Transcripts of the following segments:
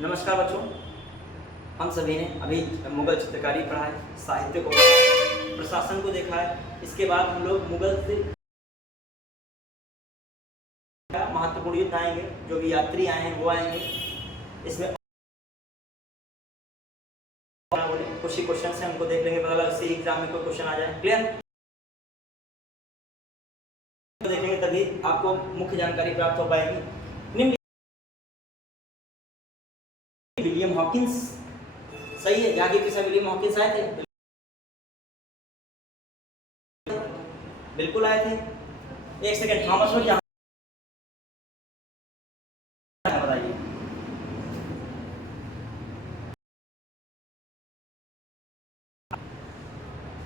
नमस्कार बच्चों, हम सभी ने अभी मुगल चित्रकारी पढ़ा है, साहित्य को पढ़ा है, प्रशासन को देखा है। इसके बाद हम लोग मुगल से महत्वपूर्ण युद्ध आएंगे, जो भी यात्री आए हैं वो आएंगे। इसमें कुछ ही क्वेश्चन है, हमको देख लेंगे, पता उससे एग्जाम में कोई क्वेश्चन आ जाए। क्लियर? तो देखेंगे तभी आपको मुख्य जानकारी प्राप्त हो पाएगी। विलियम हॉकिंस सही है, जागीर के विलियम हॉकिंस आए थे, बिल्कुल आए थे। एक सेकंड, थॉमस को क्या बताइए?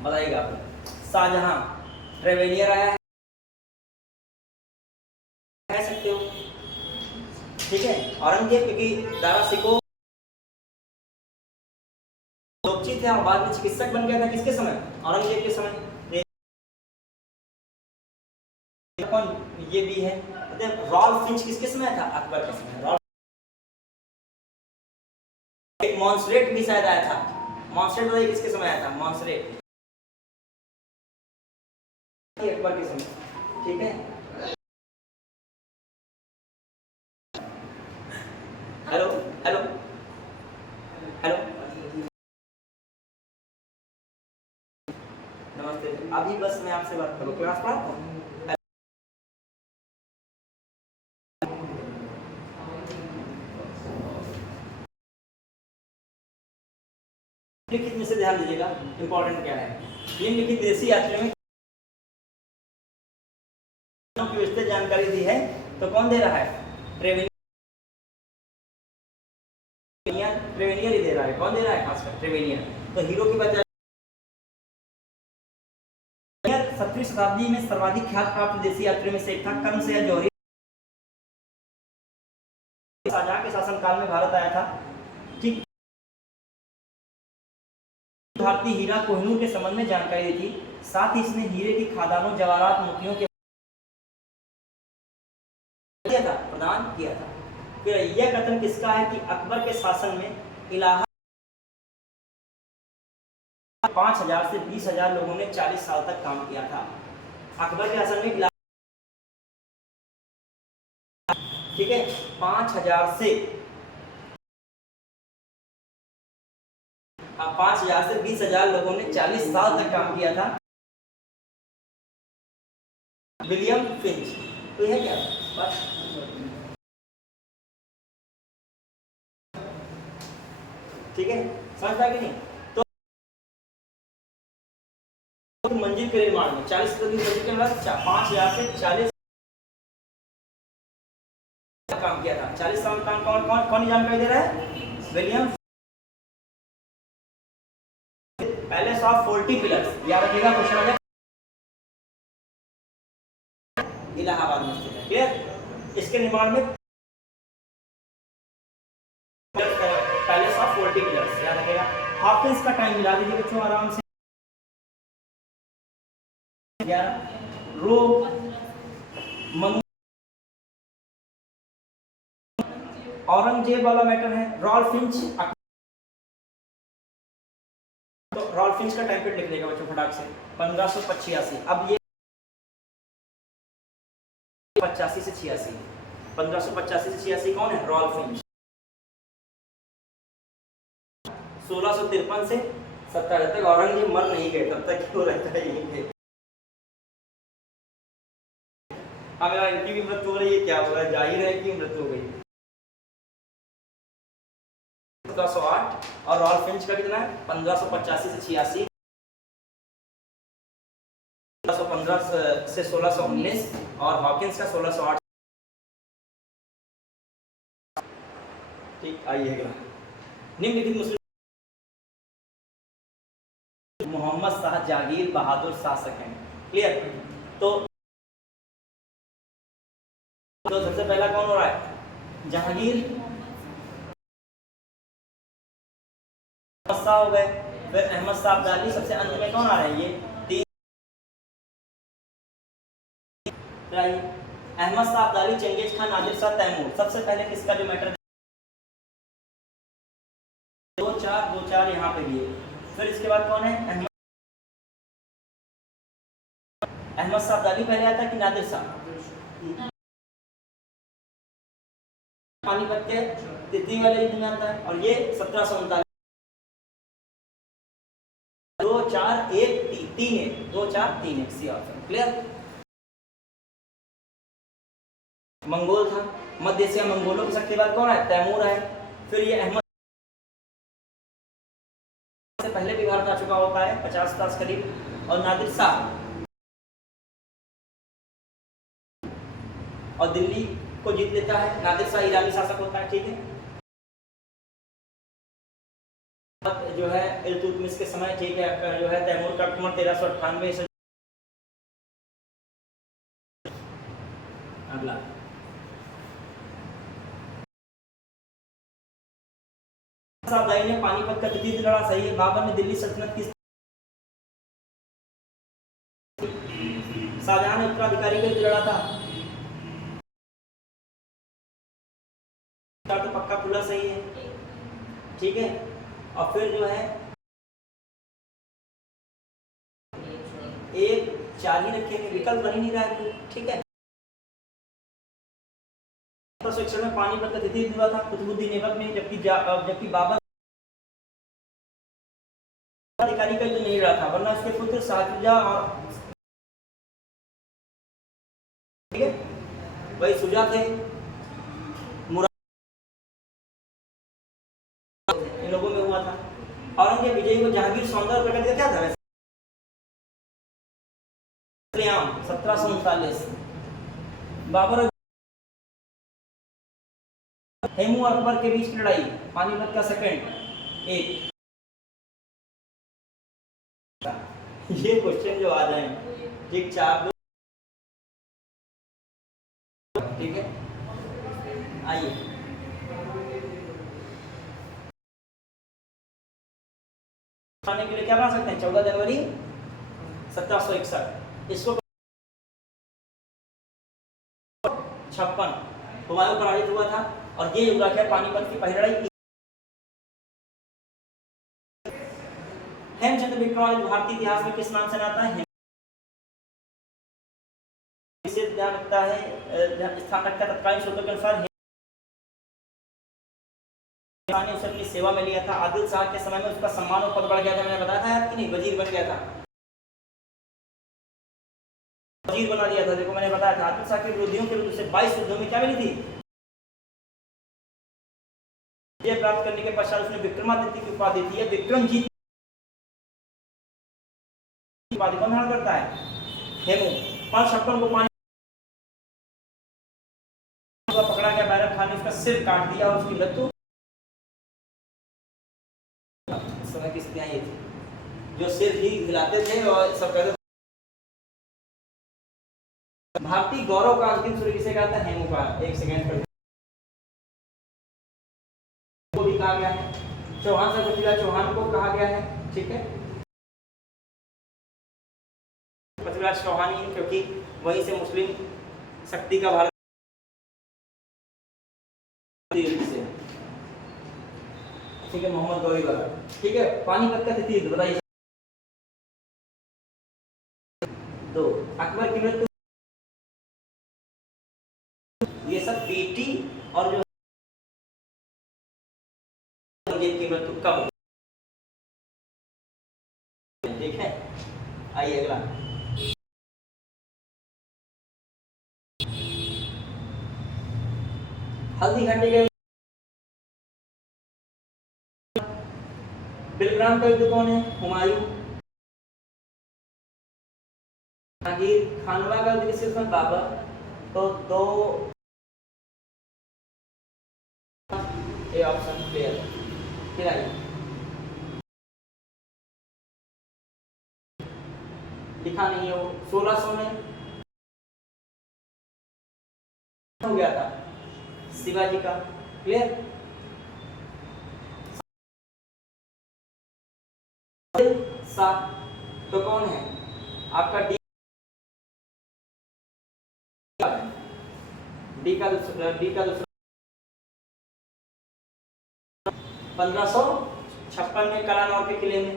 बताइएगा आप। शाहजहां, ट्रेवेलियर आया है, कह सकते हो। ठीक है, औरंगजेब क्योंकि दारा सिको लोकची थे और बाद में चिकित्सक बन गया था। किसके समय? औरंगजेब के समय। कौन ये भी है? रॉल्फ फिंच किसके समय था? अकबर के समय। मॉन्सरेट भी शायद आया था। मॉन्सरेट बताइए किसके समय आया था? मॉन्सरेट अकबर के समय। ठीक है, हेलो हेलो हेलो, नमस्ते। अभी बस मैं आपसे बात करूँ, क्लास पढ़ाता हूँ। निम्नलिखित में से ध्यान दीजिएगा, इंपॉर्टेंट क्या है। निम्नलिखित विदेशी यात्रियों में की विस्तृत जानकारी दी है, तो कौन दे रहा है? ट्रेवेलियर ही दे रहा है। कौन दे रहा है? खासकर ट्रेवेलियर। तो हीरो की बात 17वीं शताब्दी में सर्वाधिक ख्यात प्राप्त विदेशी यात्रियों में से एक था। कर्मशेर जौहरी शाहजहां के शासनकाल में भारत आया था। ठीक, भारतीय हीरा कोहिनूर के संबंध में जानकारी दी थी। साथ ही इसने हीरे की खादानों, जवाहरात, मोतियों के प्रदान किया था। फिर यह कथन किसका है कि अकबर के शासन में इलाहाबाद 5000 से 20,000 लोगों ने 40 साल तक काम किया था। अकबर के शासन में, ठीक है, 5000 से 20,000 लोगों ने 40 साल तक काम किया था। विलियम फिंच, तो यह क्या बस? ठीक है, समझ पाए कि नहीं? तो मंजिल के निर्माण में 40 मंजिल के बाद 5000 से 40 काम किया था। 40 साल काम कौन कौन कौन जानकारी दे रहा है? विलियम। पैलेस ऑफ 40 पिलर्स, याद रखिएगा, क्वेश्चन आ जाए। इलाहाबाद में स्थित है। क्लियर? इसके निर्माण में पैलेस ऑफ 40 पिलर्स, याद रखिएगा। हॉकिंस का टाइम मिला दीजिए बच्चों आराम से। रोम, औरंगजेब वाला मैटर है। रॉल्फ फिंच, तो रॉल्फ फिंच का टाइम पीरियड लिख लेगा बच्चों फटाक से। 1585। अब ये 85 से 86, 1585 से 86 कौन है? Rolf Finch. 1653 से 70 तक औरंगजेब मर नहीं गए, तब तक क्यों रहता है यहीं पे? मेरा इनकी भी मृत्यु हो रही है, क्या हो रहा है? जाहिर है कि मृत्यु हो गई। 1708 और रॉल्फ फिंच का कितना है? 1585 से 86, 1615 से 1619 और हॉकिंस का 1608। ठीक, आइए अगला। निम्नलिखित मुस्लिम मोहम्मद शाह जहांगीर बहादुर शासक हैं। क्लियर? तो सबसे पहला कौन हो रहा है? जहांगीर हो गए, फिर अहमद शाह अब्दाली, सबसे अंत में कौन आ रहा है? ये तीन। Ahmad Shah Abdali, Genghis Khan, Nadir Shah, Taimur. सबसे पहले किसका जो मैटर अहमद शाह अब्दाली पहले आता कि नादिर शाह? पानीपत के तितली वाले युद्ध में आता है, और ये 1739। 2 4 1 3 1 2 4 3 1 सी ऑप्शन क्लियर। मंगोल था, मध्य एशिया मंगोलों की शक्ति बाद कौन है? तैमूर है। फिर ये अहमद से पहले भी भारत आ चुका होता है 50 करीब, और नादिर शाह और दिल्ली को जीत लेता है। नादिर शाह ईरानी शासक होता है, ठीक है। जो है इल्तुतमिश के समय, ठीक है, जो है तैमूर का आक्रमण 1398 से। अगला शाहजहां ने पानीपत का युद्ध लड़ा, सही है। बाबर ने दिल्ली सल्तनत की, शाहजहां ने उत्तराधिकारी का युद्ध लड़ा था, तो पक्का खुला सही है, ठीक है। और फिर जो है 1 4 ही रखेंगे, विकल्प बन ही नहीं रहा है, ठीक है। 1761 में पानीपत का युद्ध हुआ था कुतुबुद्दीन ऐबक में, जबकि बाबर अधिकारी का युद्ध नहीं लड़ा था, वरना उसके पुत्र शाहजुजा और, ठीक है, वही शुजा थे, इन लोगों में हुआ था। औरंगजेब विजयी को जहांगीर सौंदर्य प्रकट का क्या था वैसे? 1739। बाबर हेमू और अकबर के बीच की लड़ाई, पानीपत का सेकंड एक। ये क्वेश्चन जो आ जाए, ठीक, 4 2, ठीक है। आइए खाने के लिए क्या बना सकते हैं? 14 जनवरी 1761, इसको 56 हुमायूं पराजित हुआ था, और ये युद्ध है पानीपत की पहली लड़ाई। हेमचंद्र विक्रमादित्य भारतीय इतिहास में किस नाम से आता है? इसे ध्यान रखता है, स्थान रखता है तत्कालीन सूत्रों के अनुसार ने उसे अपनी सेवा में लिया था। आदिल शाह के समय में उसका सम्मान और पद बढ़ गया था, मैंने बताया था याद कि नहीं? वजीर बन गया था, वजीर बना दिया था, देखो मैंने बताया था। आदिल शाह के विरोधियों के विरुद्ध से 22 युद्धों में क्या मिली थी? ये प्राप्त करने के पश्चात उसने विक्रमादित्य की उपाधि दी है। विक्रमजीत उपाधि कौन धारण करता है? हेमू। 556 को पानी पकड़ा गया, बैरम खान ने उसका सिर काट दिया और उसकी मृत्यु। समय की स्थितियां ये थी, जो सिर ही हिलाते थे और सब कहते। भारतीय गौरव का अंतिम सूर्य किसे कहा था? हेमू का। एक सेकंड पर को भी कहा गया है। चौहान से पृथ्वीराज चौहान को कहा गया है, ठीक है। पृथ्वीराज चौहान ही, क्योंकि वहीं से मुस्लिम शक्ति का भारत से, ठीक है। मोहम्मद गौरी वाला, ठीक है। पानीपत का तिथि बताइए। 2 अकबर की मृत्यु, ये सब बेटी और जो की मृत्यु कब, ठीक है। आइए अगला, हल्दी घाटी के बिलग्राम का युद्ध कौन है? हुमायूं। जहांगीर। खानवा का युद्ध किसके साथ? बाबर। तो 2 ए ऑप्शन क्लियर, फिर आइए लिखा नहीं हो। 1600 में हो गया था शिवाजी का, क्लियर। सात तो कौन है आपका? डी का दूसरा 1556 में कलानौर के किले में।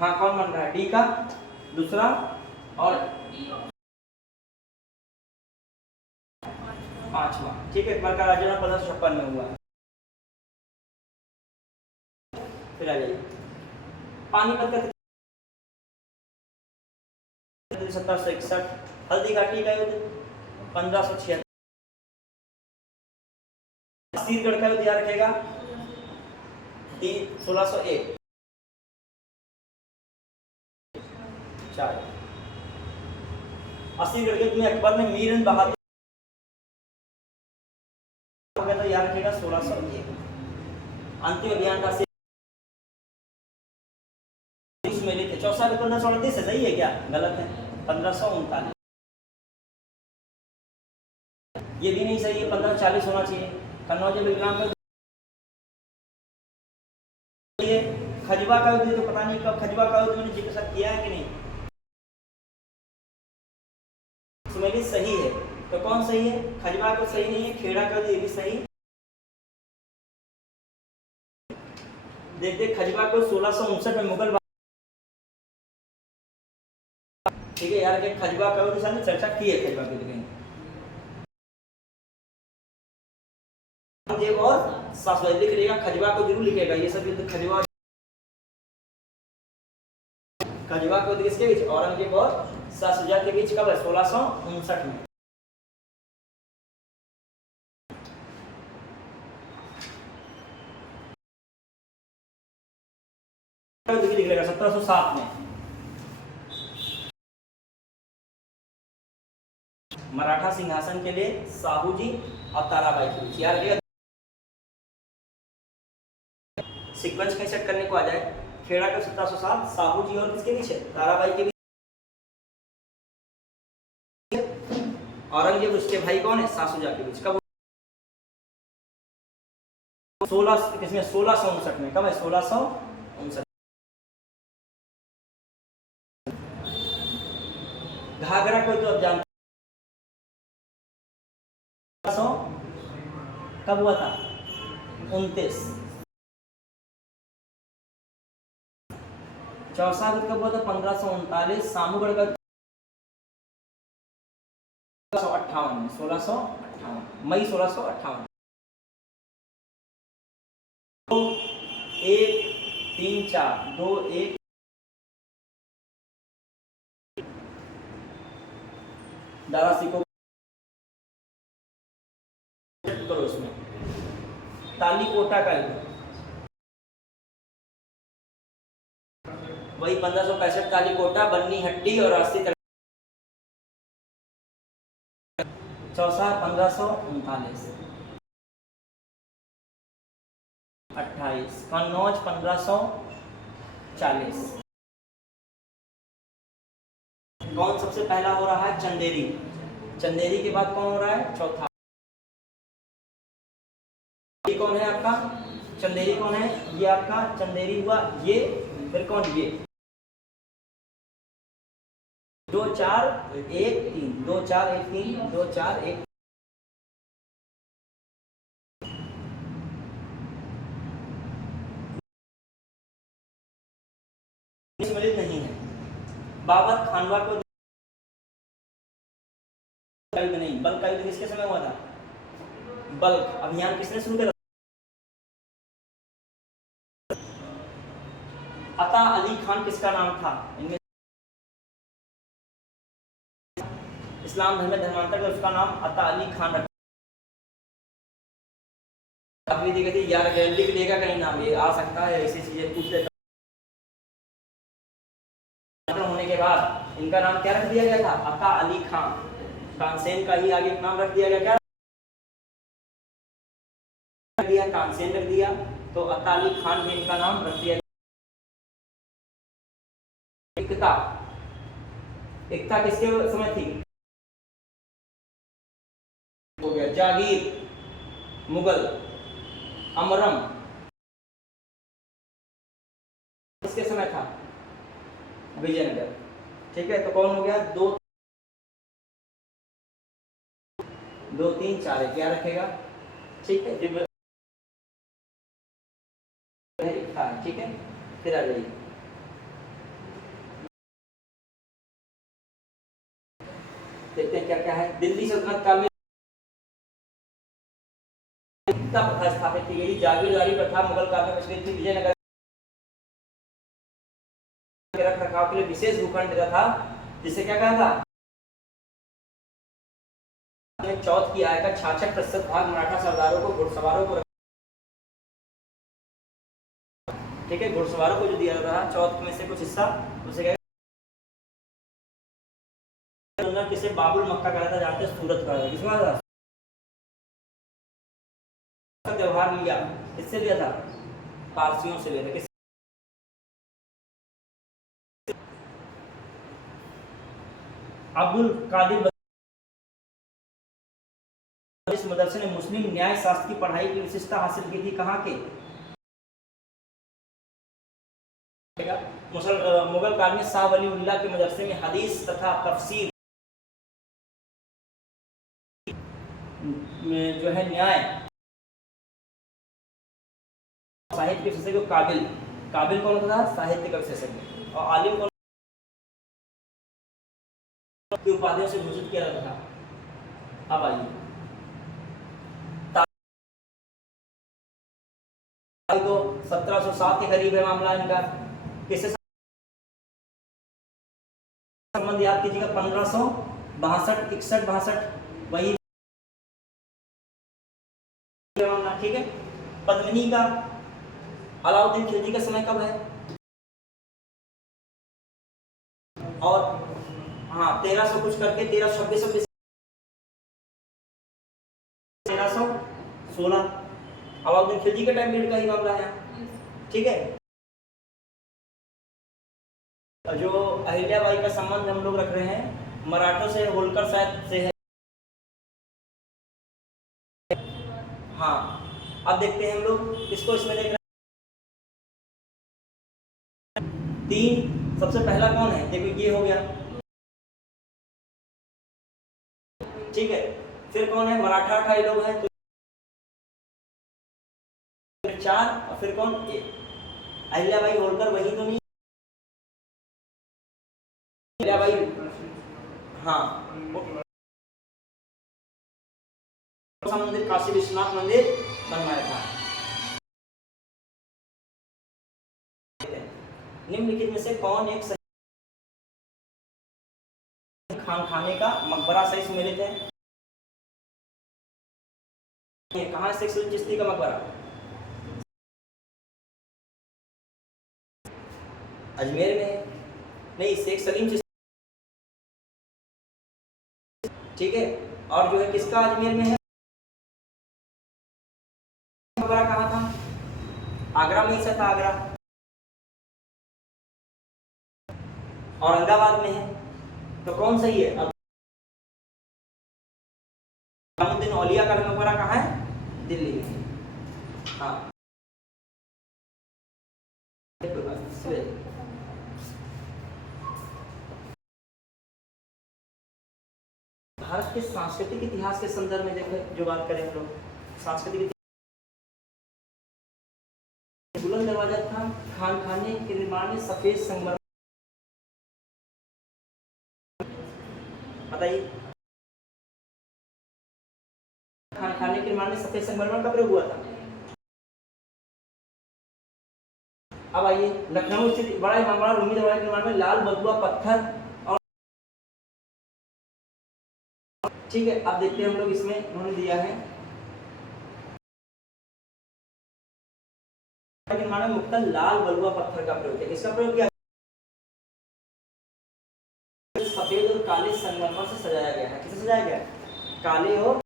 हाँ कौन बन रहा है? डी का दूसरा और पांचवा। ठीक है, अकबर का राज्य 1556 में हुआ। फिर आ जाइए पानीपत का 1761, हल्दी घाटी का युद्ध 1576, असीरगढ़ का युद्ध याद रखेगा 1601। 4 असीरगढ़ के युद्ध में अकबर ने मीर बहादुर तो याद रखेगा 1601। अंतिम अभियान था मेले थे। चौसा 1538 है, सही है क्या? गलत है, 1539। ये भी नहीं सही है, 1540 होना चाहिए। कन्नौज बिलग्राम का ये खजवा का युद्ध तो पता नहीं कब खजवा का युद्ध मैंने जिक्र सब किया है कि नहीं। सुमेलित सही है, तो कौन सही है? खजवा का सही नहीं है, खेड़ा का ये भी सही। देख खजवा को 1659 में मुगल, ठीक है यार, खजवा का युद्ध ने चर्चा की है। खजवा के युद्ध और सासवैद लिख लेगा, खजवा को जरूर लिखेगा। ये सब युद्ध खजवा को युद्ध किसके बीच? औरंगजेब और शाहशुजा के बीच कब है? 1659 में। लिख लेगा 1707 में। मराठा सिंहासन के लिए साहू जी और ताराबाई के बीच। यार सीक्वेंस कहीं सेट करने को आ जाए, खेड़ा का 1707, साहू जी और किसके बीच है? ताराबाई के बीच। औरंगजेब उसके भाई कौन है? शाहशुजा के बीच। कब? 1659 में। कब है? 1659। घाघरा को तो अब जानते कब हुआ था? 29। चौसा कब हुआ था? 1539। सामूगढ़ का 1658 में। 1658 मई 1658। 2 1 3 4 2 1 दारासी को करो इसमें। तालीकोटा का वही 1565। तालीकोटा, बन्नी हट्टी और रास्ती। चौसा 1539। 28 कन्नौज 1540। कौन सबसे पहला हो रहा है? चंदेरी। चंदेरी के बाद कौन हो रहा है? चौथा। ये कौन है आपका? चंदेरी कौन है? ये आपका चंदेरी हुआ। ये फिर कौन? ये 2 4 1 3 2 4 1 3 2 4 1। सम्मिलित नहीं है। बाबर खानवा को नहीं, बल्क का युद्ध किसके समय हुआ था? बल्क अभियान किसने शुरू किया? अता अली खान किसका नाम था? इनमें इस्लाम धर्म में धर्मांतर कर उसका नाम अता अली खान रखा। यार लिख लेगा कहीं नाम, ये आ सकता है, ऐसी चीजें पूछ लेता होने के बाद इनका नाम क्या रख दिया गया था? अता अली खान। तानसेन का ही आगे नाम रख दिया गया। क्या रख दिया? तानसेन रख दिया। तो अता अली खान भी इनका नाम रख दिया। एकता, एकता किसके समय थी? हो गया। जागीर मुगल। अमरम किसके समय था? विजयनगर। ठीक है, तो कौन हो गया? 2 2 3 4 क्या रखेगा? ठीक है, ठीक है। फिर आ जाइए देखते हैं क्या क्या है। दिल्ली सल्तनत काल में प्रथा स्थापित की गई। जागीरदारी प्रथा मुगल काल में प्रचलित थी। विजयनगर के रख रखाव के लिए विशेष भूखंड देता था, जिसे क्या कहा था, चौथ की आय का 66% भाग मराठा सरदारों को, घुड़सवारों को, ठीक है, घुड़सवारों को जो दिया जाता था चौथ में से कुछ हिस्सा, उसे किसे बाबुल मक्का कहा था, जानते हैं, सूरत का किसमें था व्यवहार लिया, इससे लिया था, पारसियों से लिया था। किस अब्दुल कादिर इस मदरसे ने मुस्लिम न्याय शास्त्र की पढ़ाई की विशिष्टता हासिल की थी। कहाँ के? मुगल काल में शाह वलीउल्लाह के मदरसे में हदीस तथा तफसीर में जो है न्याय साहित्य के विशेषज्ञ काबिल, काबिल कौन होता था? साहित्य का विशेषज्ञ। और आलिम कौन की उपाधियों से भूषित किया जाता था। अब आइए तो 1707 के करीब है मामला इनका। किससे संबंध याद कीजिएगा? 1562, 61, 62 वही मामला, ठीक है। पद्मिनी का, अलाउद्दीन खिलजी का समय कब है? और हाँ 1300 कुछ करके 1326 1316 अलाउद्दीन खिलजी के टाइम पीरियड का ही मामला है, ठीक है। जो अहिल्याबाई का संबंध हम लोग रख रहे हैं मराठों से, होलकर शायद से है। हाँ अब देखते हैं हम लोग किसको इसमें देख रहे हैं। 3 सबसे पहला कौन है? देखो ये हो गया, ठीक है। फिर कौन है? मराठा 28 लोग हैं, तो 4, और फिर कौन? अहिल्याबाई होलकर वही तो नहीं? अहिल्याबाई, हाँ, मंदिर काशी विश्वनाथ मंदिर बनवाया था। निम्नलिखित में से कौन एक खान खाने का मकबरा सही सुमेलित है? कहाँ शेख सलीम चिश्ती का मकबरा? अजमेर में है। नहीं, शेख सलीम चिश्ती, ठीक है। और जो है किसका अजमेर में है मकबरा? कहाँ था? आगरा में ही था, आगरा। औरंगाबाद में है, तो कौन सही है? अब निजामुद्दीन औलिया का मकबरा कहाँ है? दिल्ली में। हाँ भारत के सांस्कृतिक इतिहास के संदर्भ में देखें, जो बात करें हम लोग सांस्कृतिक, बुलंद दरवाजा था। खान खाने के निर्माण में सफेद संगमरमर, बताइए खान खाने के निर्माण में सफेद संगमरमर का प्रयोग हुआ था। अब आइए लखनऊ स्थित बड़ा इमामबाड़ा रूमी दरवाजा के निर्माण में लाल बलुआ पत्थर, और ठीक है। अब देखते हैं हम लोग इसमें उन्होंने दिया है निर्माण में मुख्यतः लाल बलुआ पत्थर का प्रयोग किया। इसका प्रयोग किया सफेद और काले संगमरमर से सजाया गया है। किसे सजाया गया? काले और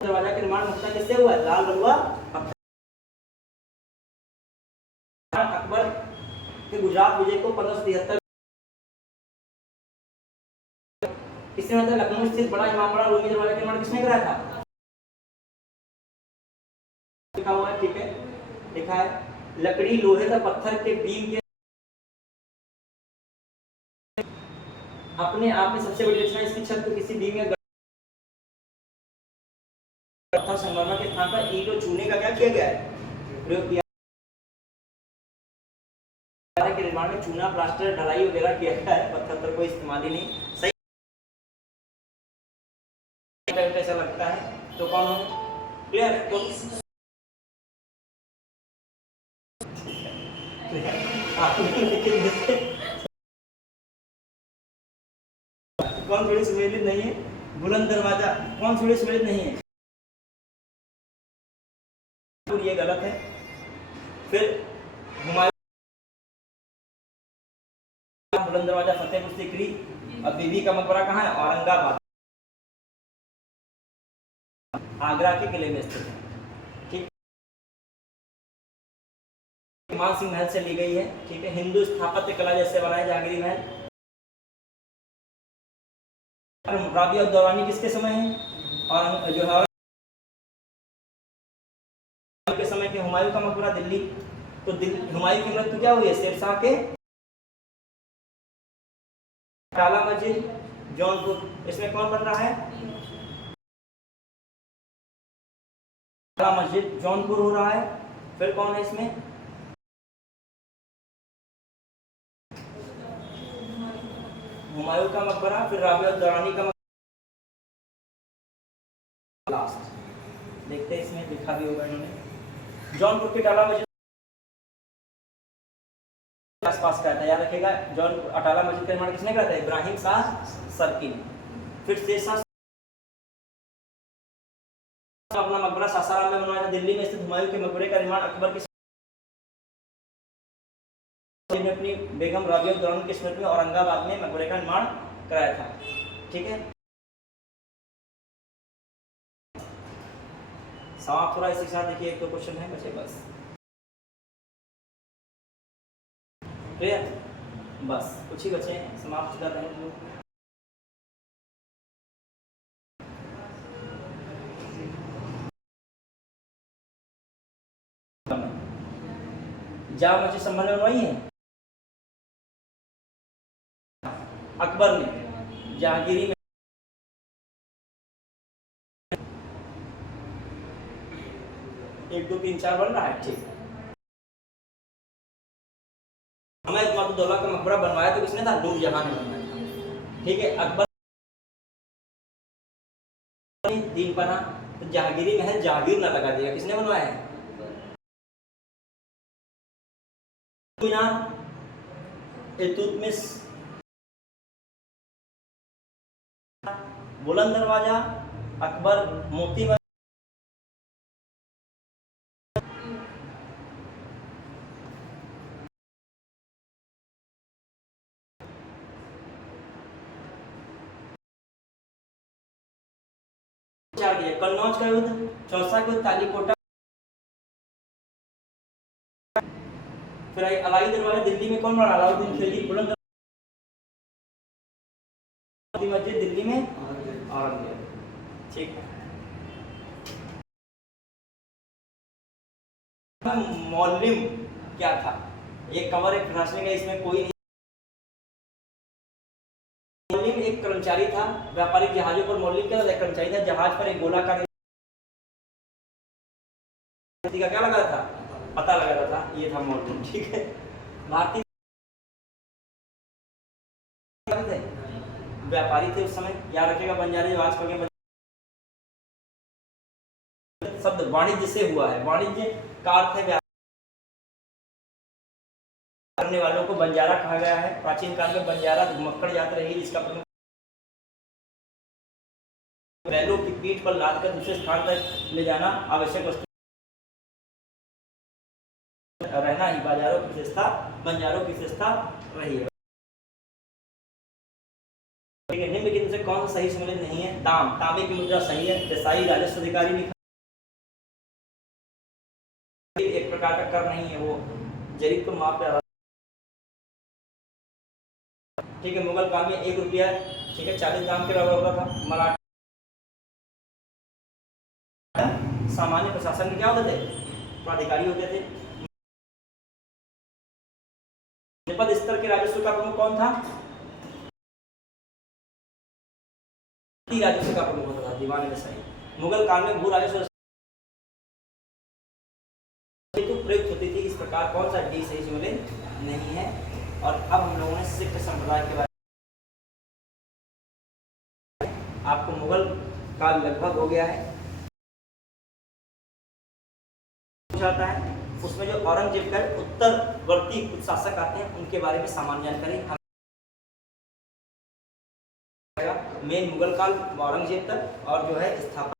दरवाजा का निर्माण मुख्यतः किससे हुआ है? लाल बलुआ पत्थर। अकबर के गुजरात विजय को 1573 किसने बताया? लखनऊ स्थित बड़ा इमामबाड़ा रूमी दरवाजा का निर्माण किसने कराया था? लिखा हुआ है, ठीक है, लिखा है लकड़ी लोहे का पत्थर के बीम के अपने आप में सबसे बड़ी रचना। इसकी छत को किसी बीम या पत्थर संगमरमर के स्थान पर ईंट और चूने का क्या किया गया है? प्रयोग किया के निर्माण में चूना प्लास्टर ढलाई वगैरह किया गया है, पत्थर कोई इस्तेमाल ही नहीं। सही कैसा लगता है तो कौन हो? क्लियर? तो कौन थोड़ी सुमेलित नहीं है? बुलंद दरवाजा कौन थोड़ी सुमेलित नहीं है? ये गलत है। फिर हुमायूं बुलंद दरवाजा फतेहपुर सीकरी। अब बीबी का मकबरा कहाँ है? औरंगाबाद, आगरा के किले में स्थित है। ठीक, मान सिंह महल से ली गई है। ठीक है, हिंदू स्थापत्य कला जैसे बनाए जहांगीरी महल। राबिया दौरानी किसके समय है? और जो है के समय के हुमायूं का मकबरा दिल्ली। तो हुमायूं की मृत्यु क्या हुई है? शेरशाह के काला मस्जिद जौनपुर। इसमें कौन बन रहा है? काला मस्जिद जौनपुर हो रहा है। फिर कौन है इसमें? हुमायूं का मकबरा, फिर राबिया दौरानी का मकबरा लास्ट। देखते हैं इसमें लिखा भी होगा इन्होंने। जौनपुर के टाला मस्जिद आसपास का था, याद रखेगा। जौनपुर अटाला मस्जिद का निर्माण किसने करा था? इब्राहिम शाह सर्की ने। फिर शेरशाह अपना मकबरा सासाराम में बनवाया था। दिल्ली में स्थित हुमायूं के मकबरे का निर्माण अकबर की ने अपनी बेगम राबिया दौरानी की स्मृति में औरंगाबाद में मकबरे का निर्माण कराया था। ठीक है, समाप्त हो रहा है। इसी के साथ देखिए 1-2 क्वेश्चन है बचे बस। क्लियर? बस कुछ ही बचे हैं, समाप्त कर रहे हैं लोग। जामा मस्जिद संभल में बनवाई है अकबर ने। जहांगीरी में 1, 2, 3, 4 बन रहा है। ठीक, हमें इत्मादुद्दौला का मकबरा बनवाया तो किसने था? नूरजहां ने बनवाया था। ठीक है, अकबर दीन पना। तो जहांगीरी महल जहांगीर ना लगा दिया, किसने बनवाया है? इल्तुतमिश। बुलंद दरवाजा अकबर मोती कन्नौज का युद्ध, चौसा का युद्ध, तालीकोटा। फिर अलाई दरवाजा दिल्ली में कौन बना? अलाउद्दीन खिलजी। बुलंद मस्जिद दिल्ली में औरंगजेब। ठीक है, मौलिम क्या था? ये कवर एक प्रशासनिक है, इसमें कोई नहीं। मौलिम एक कर्मचारी था व्यापारिक जहाजों पर। मौलिम क्या था? कर्मचारी था। जहाज पर एक गोलाकार का क्या लगा था? पता लगा था। ये था मौलिम। ठीक है, भारतीय व्यापारी थे उस समय, याद रखेगा। बंजारे जो आजकल के शब्द वाणिज्य से हुआ है। वाणिज्य का अर्थ है करने वालों को बंजारा कहा गया है। प्राचीन काल में बंजारा घुमक्कड़ जात रही, जिसका प्रमुख बैलों की पीठ पर लादकर दूसरे स्थान तक ले जाना आवश्यक वस्तु रहना ही बाजारों की विशेषता, बंजारों की विशेषता रही है। निम्नलिखित में से कौन सा सही सम्मिलित नहीं है? दाम, तांबे की मुद्रा सही है। देसाई राजस्व अधिकारी लिखा, एक प्रकार का कर नहीं है, वो जरीब को माप रहा। ठीक है, मुगल काल में 1 रुपया, ठीक है, 40 दाम के बराबर होता था। मराठा सामान्य प्रशासन में क्या होते थे? प्राधिकारी होते थे। जनपद स्तर के राजस्व का प्रमुख कौन था? राजस्व का प्रमुख होता था दीवान देसाई। मुगल काल में भू राजस्व प्रयुक्त होती थी। इस प्रकार कौन सा डी सही सम्मिलित नहीं है? और अब हम लोगों ने सिख संप्रदाय के बारे में, आपको मुगल काल लगभग हो गया है जाता है। उसमें जो औरंगजेब का उत्तरवर्ती कुछ शासक आते हैं उनके बारे में सामान्य जानकारी मेन मुगल काल औरंगजेब तक और जो है स्थापना